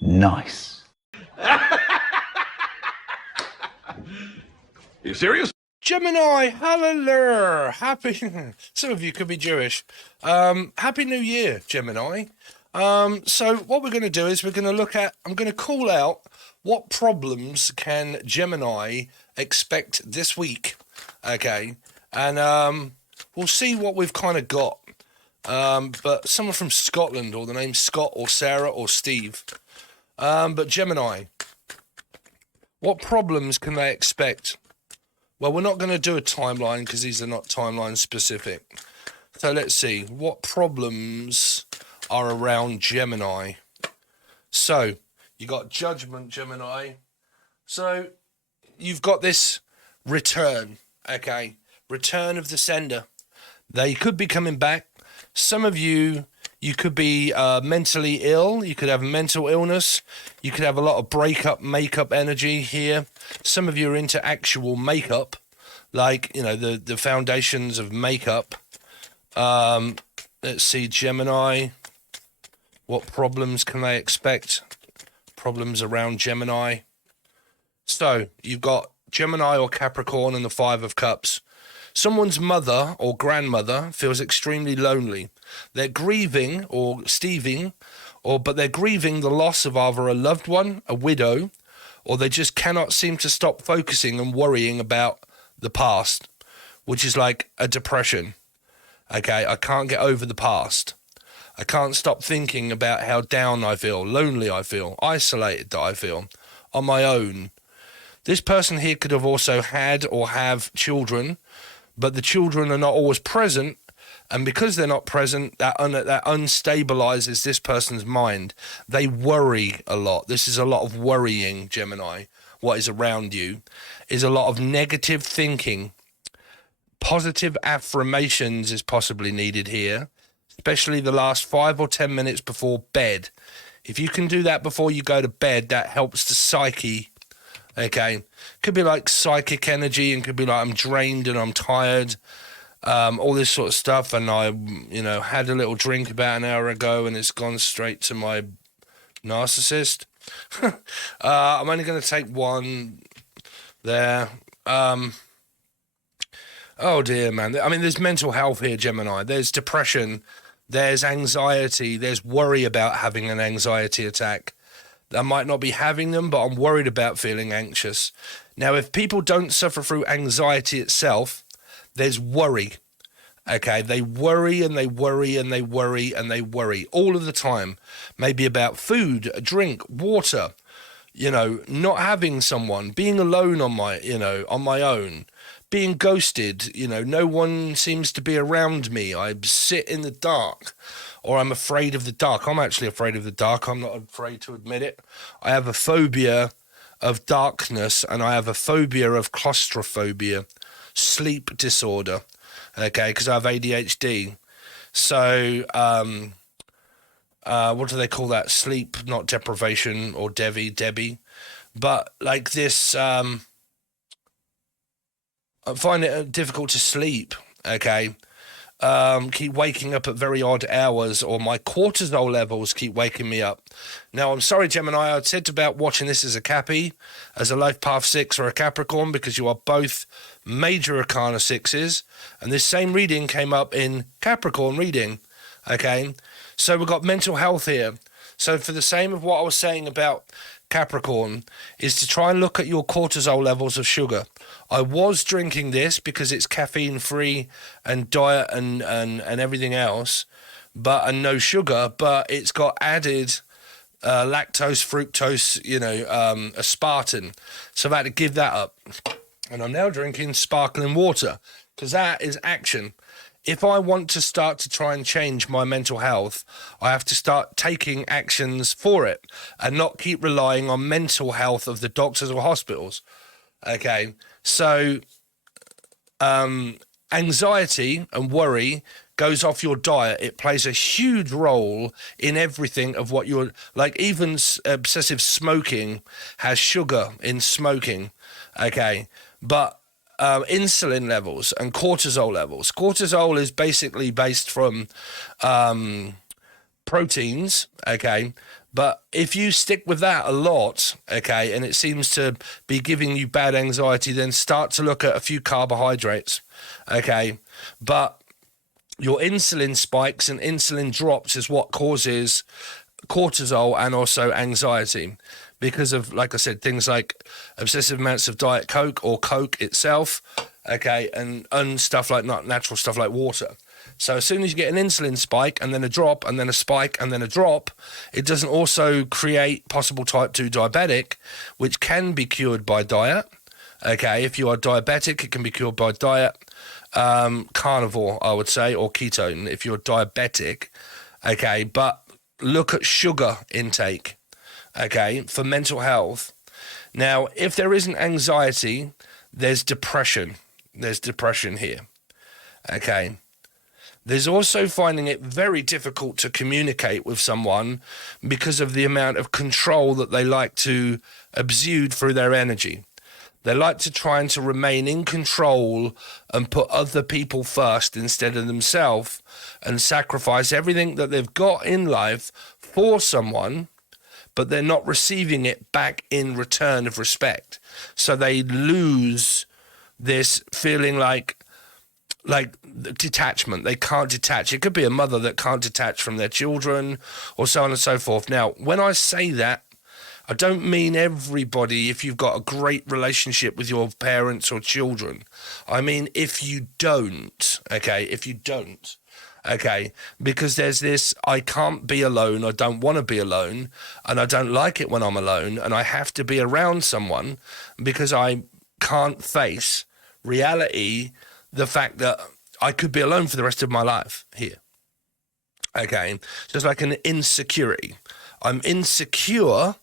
Nice. You serious? Gemini, hallelujah. Happy, some of you could be Jewish. Happy New Year, Gemini. So what we're going to do is we're going to look at, I'm going to call out what problems can Gemini expect this week. Okay. And we'll see what we've kind of got. But someone from Scotland, or the name Scott or Sarah or Steve. But Gemini, what problems can they expect? Well, we're not going to do a timeline because these are not timeline specific. So let's see. What problems are around Gemini? So you got judgment, Gemini. So you've got this return, okay? Return of the sender. They could be coming back. Some of you could be mentally ill. You could have mental illness. You could have a lot of makeup energy here. Some of you are into actual makeup, like, you know, the foundations of makeup. Let's see, Gemini. What problems can they expect? Problems around Gemini. So you've got Gemini or Capricorn and the Five of Cups. Someone's mother or grandmother feels extremely lonely. They're grieving or Steving, but they're grieving the loss of either a loved one, a widow, or they just cannot seem to stop focusing and worrying about the past, which is like a depression. Okay, I can't get over the past. I can't stop thinking about how down I feel, lonely I feel, isolated that I feel, on my own. This person here could have also had or have children, but the children are not always present, and because they're not present, that unstabilizes this person's mind. They worry a lot. This is a lot of worrying, Gemini. What is around you is a lot of negative thinking. Positive affirmations is possibly needed here, especially the last 5 or 10 minutes before bed. If you can do that before you go to bed, that helps the psyche. Okay, could be like psychic energy, and could be like I'm drained and I'm tired, all this sort of stuff. And I, had a little drink about an hour ago, and it's gone straight to my narcissist. I'm only going to take one there. Oh dear, man. I mean, there's mental health here, Gemini. There's depression. There's anxiety. There's worry about having an anxiety attack. I might not be having them, but I'm worried about feeling anxious. Now, if people don't suffer through anxiety itself, there's worry. Okay, they worry and they worry and they worry and they worry all of the time. Maybe about food, drink, water, not having someone, being alone on my own, being ghosted, no one seems to be around me. I sit in the dark. Or I'm afraid of the dark. I'm actually afraid of the dark. I'm not afraid to admit it. I have a phobia of darkness, and I have a phobia of claustrophobia, sleep disorder, okay, because I have ADHD. So, what do they call that? Sleep, not deprivation, or Debbie. But like this, I find it difficult to sleep, okay? Keep waking up at very odd hours, or my cortisol levels keep waking me up. Now, I'm sorry, Gemini, I said about watching this as a Cappy, as a Life Path 6 or a Capricorn, because you are both major Arcana 6s, and this same reading came up in Capricorn reading, okay? So we've got mental health here. So for the same of what I was saying about Capricorn, is to try and look at your cortisol levels of sugar. I was drinking this because it's caffeine free and diet and everything else, and no sugar, but it's got added lactose, fructose, aspartame. So I've had to give that up. And I'm now drinking sparkling water because that is action. If I want to start to try and change my mental health, I have to start taking actions for it and not keep relying on mental health of the doctors or hospitals. Okay, so anxiety and worry goes off your diet. It plays a huge role in everything of what you're like. Even obsessive smoking has sugar in smoking. Okay, but insulin levels and cortisol levels. Cortisol is basically based from proteins, okay? But if you stick with that a lot, okay, and it seems to be giving you bad anxiety, then start to look at a few carbohydrates, okay? But your insulin spikes and insulin drops is what causes cortisol and also anxiety because of, like I said, things like obsessive amounts of Diet Coke or Coke itself, okay, and stuff like natural stuff like water. So as soon as you get an insulin spike and then a drop and then a spike and then a drop, it doesn't also create possible type 2 diabetic, which can be cured by diet. Okay, if you are diabetic, it can be cured by diet. Carnivore, I would say, or ketone if you're diabetic. Okay, but look at sugar intake, okay, for mental health. Now, if there isn't anxiety, there's depression. There's depression here. Okay. There's also finding it very difficult to communicate with someone because of the amount of control that they like to exude through their energy. They like to try and to remain in control and put other people first instead of themselves and sacrifice everything that they've got in life for someone, but they're not receiving it back in return of respect. So they lose this feeling like detachment. They can't detach. It could be a mother that can't detach from their children or so on and so forth. Now, when I say that, I don't mean everybody if you've got a great relationship with your parents or children. I mean if you don't, okay, if you don't, okay, because there's this, I can't be alone, I don't want to be alone, and I don't like it when I'm alone, and I have to be around someone because I can't face reality, the fact that I could be alone for the rest of my life here. Okay, just like an insecurity. I'm insecure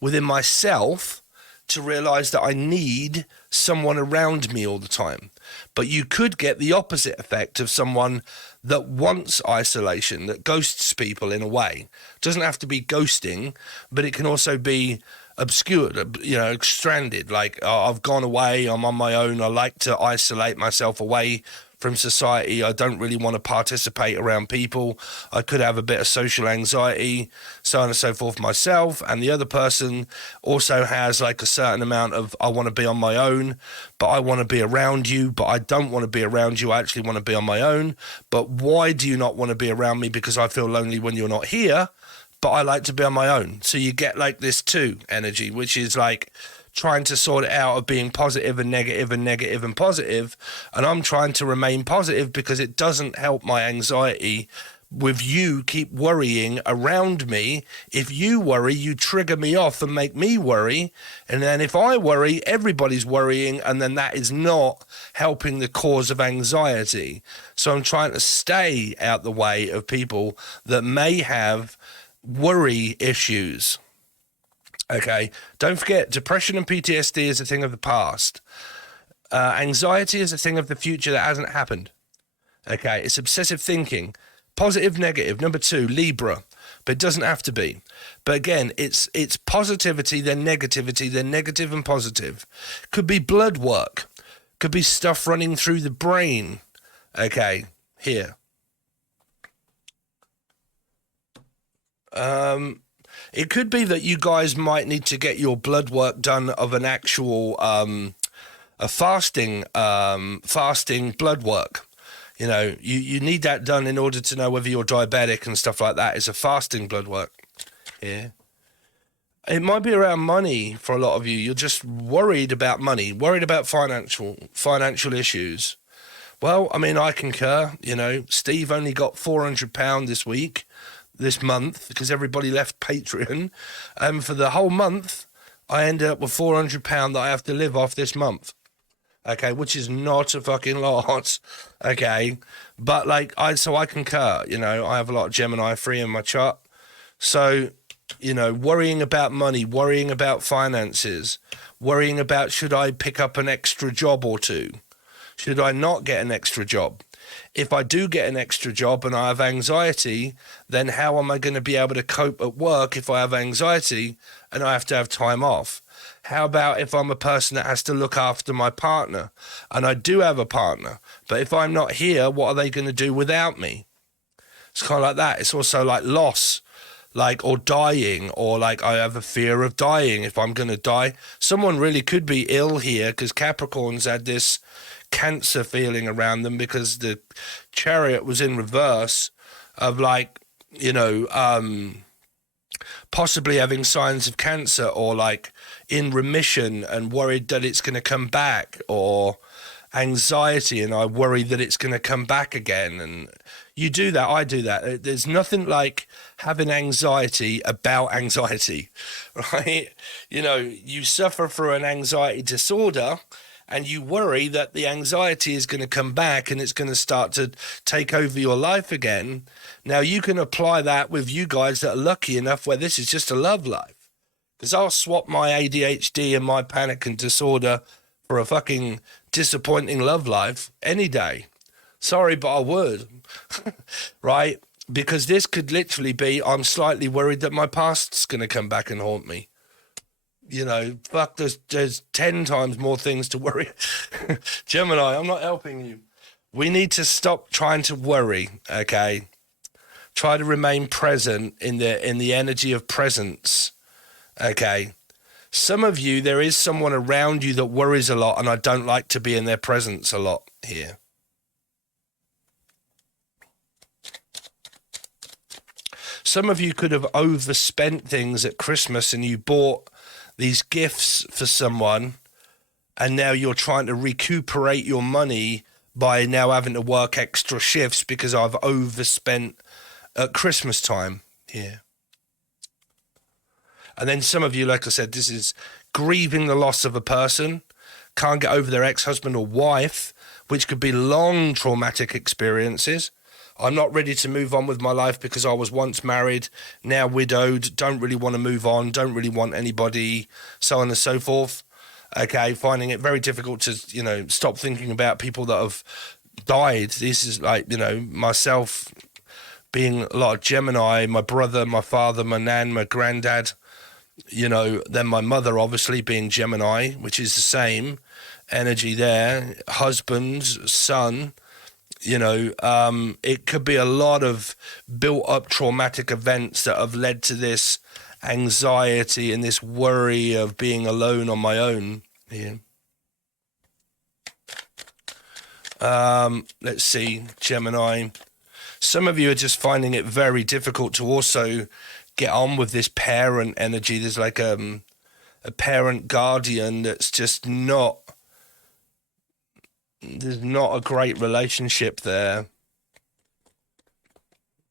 within myself to realize that I need someone around me all the time. But you could get the opposite effect of someone that wants isolation, that ghosts people in a way. It doesn't have to be ghosting, but it can also be obscured, you know, stranded, like, oh, I've gone away, I'm on my own, I like to isolate myself away from society, I don't really want to participate around people, I could have a bit of social anxiety, so on and so forth myself, and the other person also has like a certain amount of, I want to be on my own, but I want to be around you, but I don't want to be around you, I actually want to be on my own. But why do you not want to be around me? Because I feel lonely when you're not here, but I like to be on my own. So you get like this two energy, which is like trying to sort it out of being positive and negative and negative and positive. And I'm trying to remain positive because it doesn't help my anxiety with you keep worrying around me. If you worry, you trigger me off and make me worry. And then if I worry, everybody's worrying. And then that is not helping the cause of anxiety. So I'm trying to stay out the way of people that may have worry issues. Okay, don't forget, depression and PTSD is a thing of the past. Anxiety is a thing of the future that hasn't happened. Okay, it's obsessive thinking. Positive, negative. Number 2, Libra, but it doesn't have to be. But again, it's positivity, then negativity, then negative and positive. Could be blood work. Could be stuff running through the brain. Okay, here. It could be that you guys might need to get your blood work done of an actual a fasting blood work. You know, you need that done in order to know whether you're diabetic and stuff like that. It's a fasting blood work. Yeah. It might be around money for a lot of you. You're just worried about money, worried about financial issues. Well, I mean, I concur. You know, Steve only got £400 this month, because everybody left Patreon. And for the whole month, I ended up with £400 that I have to live off this month. Okay, which is not a fucking lot. Okay, but like, I concur. You know, I have a lot of Gemini 3 in my chart. So, you know, worrying about money, worrying about finances, worrying about, should I pick up an extra job or two? Should I not get an extra job? If I do get an extra job and I have anxiety, then how am I going to be able to cope at work if I have anxiety and I have to have time off? How about if I'm a person that has to look after my partner, and I do have a partner, but if I'm not here, what are they going to do without me? It's kind of like that. It's also like loss, like, or dying, or like I have a fear of dying if I'm going to die. Someone really could be ill here because Capricorns had this cancer feeling around them because the Chariot was in reverse of, like, you know, possibly having signs of cancer, or like in remission and worried that it's going to come back, or anxiety and I worry that it's going to come back again. And you do that, I do that. There's nothing like having anxiety about anxiety, right? You know, you suffer through an anxiety disorder and you worry that the anxiety is going to come back and it's going to start to take over your life again. Now, you can apply that with you guys that are lucky enough where this is just a love life. Because I'll swap my ADHD and my panic and disorder for a fucking disappointing love life any day. Sorry, but I would. Right? Because this could literally be, I'm slightly worried that my past's going to come back and haunt me. You know, fuck, there's 10 times more things to worry. Gemini, I'm not helping you. We need to stop trying to worry, okay? Try to remain present in the energy of presence, okay? Some of you, there is someone around you that worries a lot, and I don't like to be in their presence a lot here. Some of you could have overspent things at Christmas and you bought these gifts for someone, and now you're trying to recuperate your money by now having to work extra shifts because I've overspent at Christmas time here. And then some of you, like I said, this is grieving the loss of a person, can't get over their ex-husband or wife, which could be long traumatic experiences. I'm not ready to move on with my life because I was once married, now widowed, don't really want to move on, don't really want anybody, so on and so forth. Okay, finding it very difficult to, you know, stop thinking about people that have died. This is like, you know, myself being a lot of Gemini, my brother, my father, my nan, my granddad, you know, then my mother obviously being Gemini, which is the same energy there, husband, son. You know, it could be a lot of built-up traumatic events that have led to this anxiety and this worry of being alone on my own. Yeah. Let's see, Gemini. Some of you are just finding it very difficult to also get on with this parent energy. There's like a parent guardian that's just not... There's not a great relationship there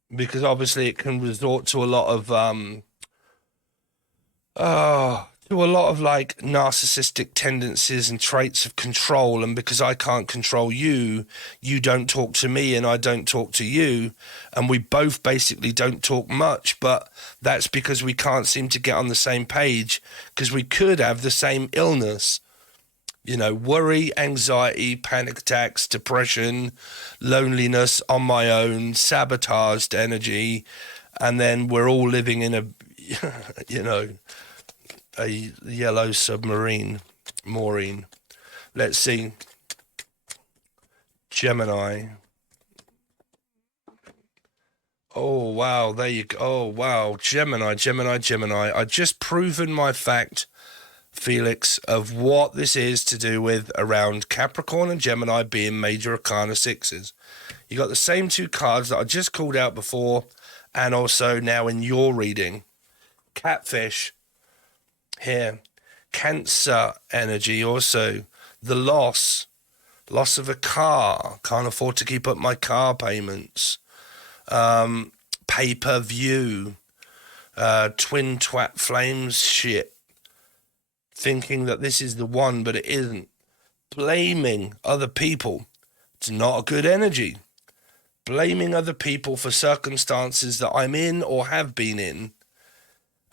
because obviously it can resort to a lot of like narcissistic tendencies and traits of control. And because I can't control you, you don't talk to me and I don't talk to you, and we both basically don't talk much. But that's because we can't seem to get on the same page, because we could have the same illness. You know, worry, anxiety, panic attacks, depression, loneliness on my own, sabotaged energy, and then we're all living in a, you know, a yellow submarine, Maureen. Let's see. Gemini. Oh, wow, there you go. Oh, wow, Gemini. I just proven my fact, Felix, of what this is to do with around Capricorn and Gemini being major arcana sixes. You got the same two cards that I just called out before and also now in your reading. Catfish here. Cancer energy also. The loss of a car. Can't afford to keep up my car payments. Pay-per-view. Twin twat flames shit. Thinking that this is the one, but it isn't. Blaming other people. It's not a good energy. Blaming other people for circumstances that I'm in or have been in.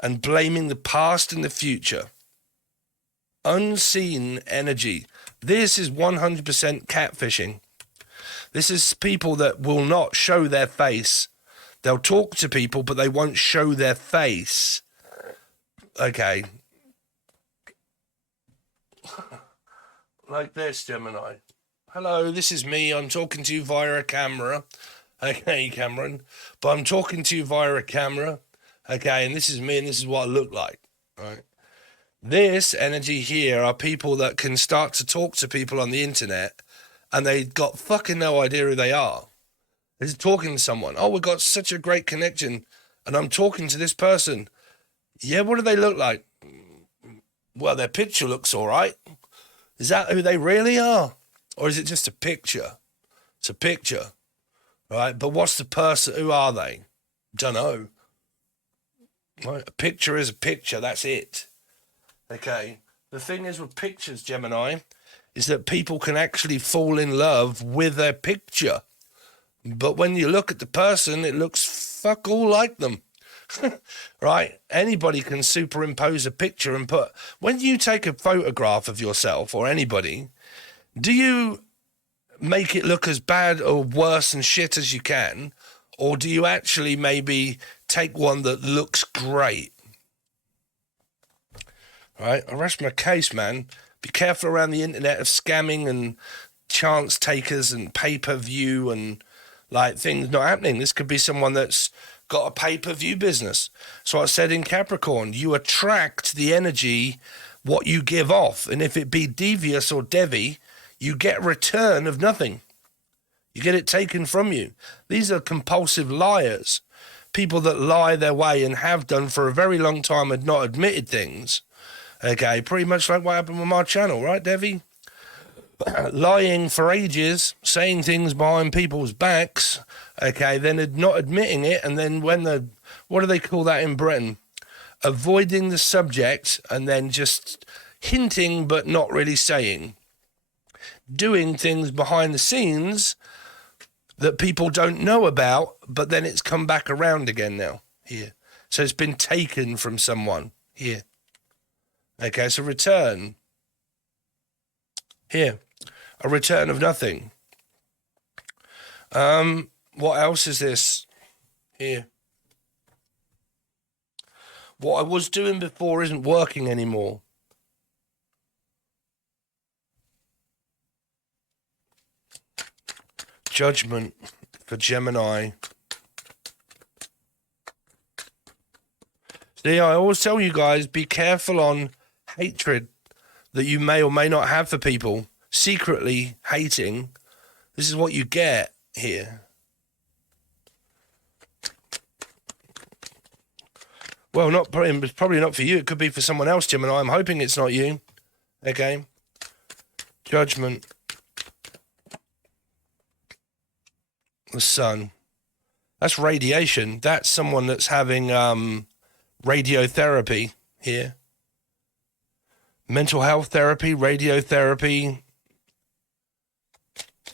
And blaming the past and the future. Unseen energy. This is 100% catfishing. This is people that will not show their face. They'll talk to people, but they won't show their face. Okay. like this, Gemini. Hello, this is me. I'm talking to you via a camera. Okay, Cameron. But I'm talking to you via a camera. Okay, and this is me and this is what I look like. Right. This energy here are people that can start to talk to people on the internet and they got fucking no idea who they are. They're talking to someone. Oh, we've got such a great connection and I'm talking to this person. Yeah, what do they look like? Well, their picture looks all right. Is that who they really are? Or is it just a picture? It's a picture, right? But what's the person? Who are they? Don't know. Right? A picture is a picture. That's it. Okay. The thing is with pictures, Gemini, is that people can actually fall in love with their picture. But when you look at the person, it looks fuck all like them. Right? Anybody can superimpose a picture and put... When you take a photograph of yourself or anybody, do you make it look as bad or worse and shit as you can? Or do you actually maybe take one that looks great? Right? I rest my case, man. Be careful around the internet of scamming and chance takers and pay-per-view and like things not happening. This could be someone that's got a pay-per-view business. So I said in Capricorn, you attract the energy, what you give off. And if it be devious or devy, you get return of nothing. You get it taken from you. These are compulsive liars. People that lie their way and have done for a very long time and not admitted things. Okay, pretty much like what happened with my channel, right, Devi? Lying for ages, saying things behind people's backs, okay, then not admitting it, and then when what do they call that in Britain? Avoiding the subject, and then just hinting but not really saying. Doing things behind the scenes that people don't know about, but then it's come back around again now, here. So it's been taken from someone, here. Okay, so return. Here. A return of nothing. What else is this? Here. What I was doing before isn't working anymore. Judgment for Gemini. See, I always tell you guys, be careful on hatred that you may or may not have for people. Secretly hating. This is what you get here. Well, probably not for you. It could be for someone else, Gemini. I'm hoping it's not you. Okay. Judgment. The sun. That's radiation. That's someone that's having radiotherapy here. Mental health therapy, radiotherapy.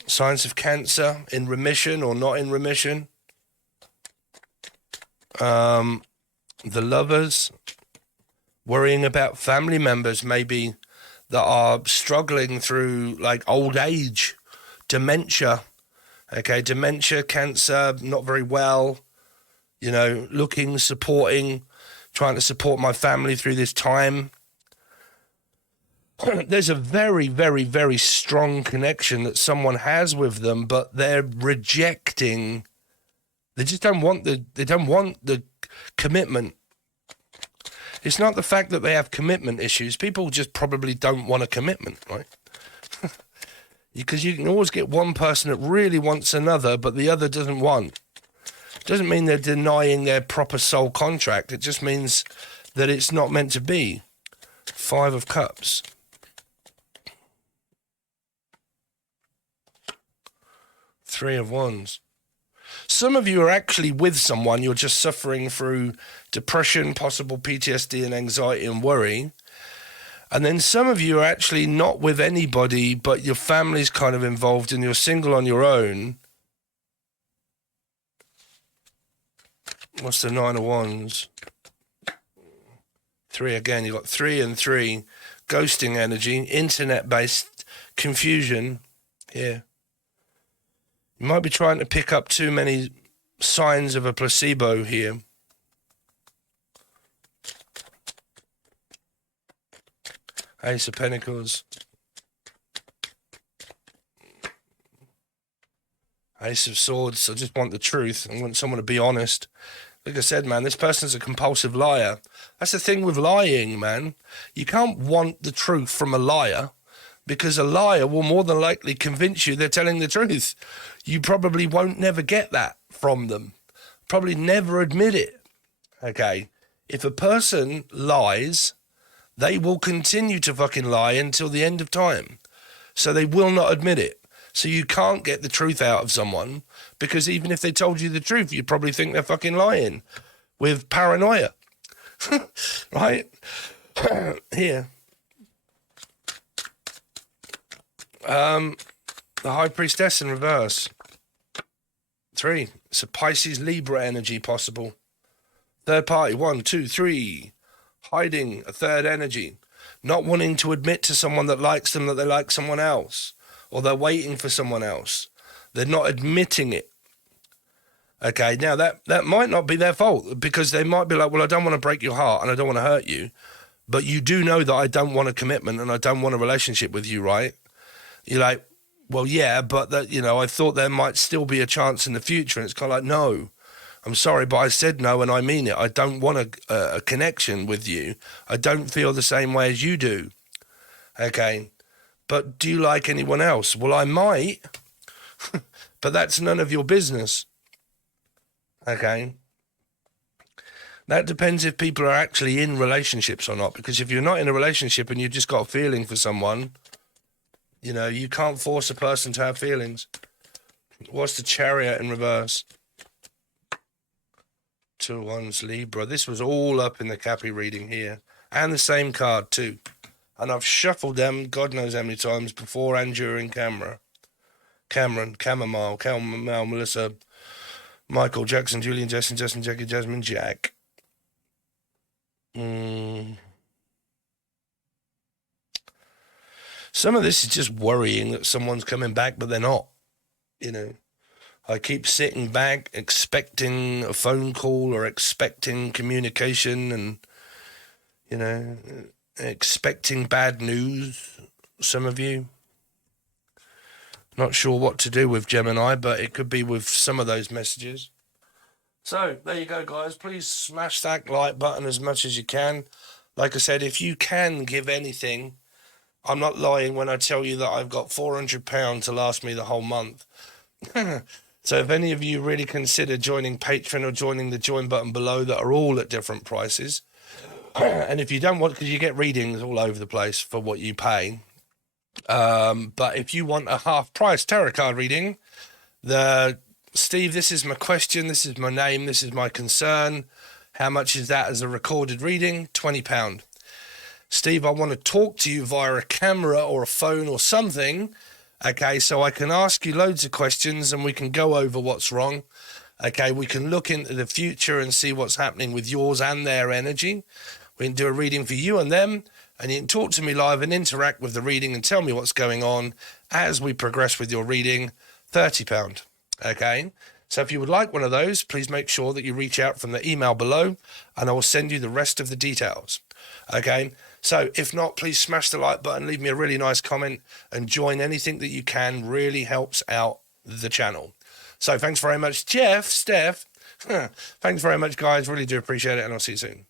Signs of cancer, in remission or not in remission. The lovers, worrying about family members maybe that are struggling through like old age, dementia. Okay, dementia, cancer, not very well. You know, looking, supporting, trying to support my family through this time. There's a very, very, very strong connection that someone has with them, but they're rejecting. They just don't want the commitment. It's not the fact that they have commitment issues. People just probably don't want a commitment, right? Because you can always get one person that really wants another, but the other doesn't want. Doesn't mean they're denying their proper soul contract. It just means that it's not meant to be. 5 of Cups. Three of Wands. Some of you are actually with someone. You're just suffering through depression, possible PTSD and anxiety and worry. And then some of you are actually not with anybody, but your family's kind of involved and you're single on your own. What's the 9 of Wands? 3 again. You've got 3 and 3. Ghosting energy, internet-based confusion here. You might be trying to pick up too many signs of a placebo here. Ace of Pentacles. Ace of Swords, I just want the truth. I want someone to be honest. Like I said, man, this person's a compulsive liar. That's the thing with lying, man. You can't want the truth from a liar, because a liar will more than likely convince you they're telling the truth. You probably won't never get that from them. Probably never admit it. Okay? If a person lies, they will continue to fucking lie until the end of time. So they will not admit it. So you can't get the truth out of someone, because even if they told you the truth, you'd probably think they're fucking lying with paranoia. Right? Here. The High Priestess in reverse. 3. It's a Pisces Libra energy possible. Third party. 1, 2, 3. Hiding a third energy. Not wanting to admit to someone that likes them that they like someone else. Or they're waiting for someone else. They're not admitting it. Okay, now that might not be their fault, because they might be like, well, I don't want to break your heart and I don't want to hurt you, but you do know that I don't want a commitment and I don't want a relationship with you, right? You're like, well, yeah, but that, you know, I thought there might still be a chance in the future. And it's kind of like, no, I'm sorry, but I said no and I mean it. I don't want a connection with you. I don't feel the same way as you do. Okay. But do you like anyone else? Well, I might, but that's none of your business. Okay. That depends if people are actually in relationships or not. Because if you're not in a relationship and you've just got a feeling for someone, you know, you can't force a person to have feelings. What's the Chariot in reverse? 2 1s Libra. This was all up in the Cappy reading here. And the same card too. And I've shuffled them God knows how many times before and during Cameron, Chamomile, Melissa, Michael, Jackson, Julian, Justin, Jackie, Jasmine, Jack. Some of this is just worrying that someone's coming back, but they're not. You know, I keep sitting back expecting a phone call or expecting communication and, you know, expecting bad news, some of you. Not sure what to do with Gemini, but it could be with some of those messages. So, there you go, guys. Please smash that like button as much as you can. Like I said, if you can give anything, I'm not lying when I tell you that I've got £400 to last me the whole month. So if any of you really consider joining Patreon or joining the join button below that are all at different prices, and if you don't want, because you get readings all over the place for what you pay, but if you want a half-price tarot card reading, Steve, this is my question, this is my name, this is my concern, how much is that as a recorded reading? £20. Steve, I want to talk to you via a camera or a phone or something, okay, so I can ask you loads of questions and we can go over what's wrong. Okay, we can look into the future and see what's happening with yours and their energy. We can do a reading for you and them, and you can talk to me live and interact with the reading and tell me what's going on as we progress with your reading. £30, okay? So if you would like one of those, please make sure that you reach out from the email below, and I will send you the rest of the details, okay? So if not, please smash the like button, leave me a really nice comment, and join anything that you can. Really helps out the channel. So thanks very much, Steph. Thanks very much, guys. Really do appreciate it, and I'll see you soon.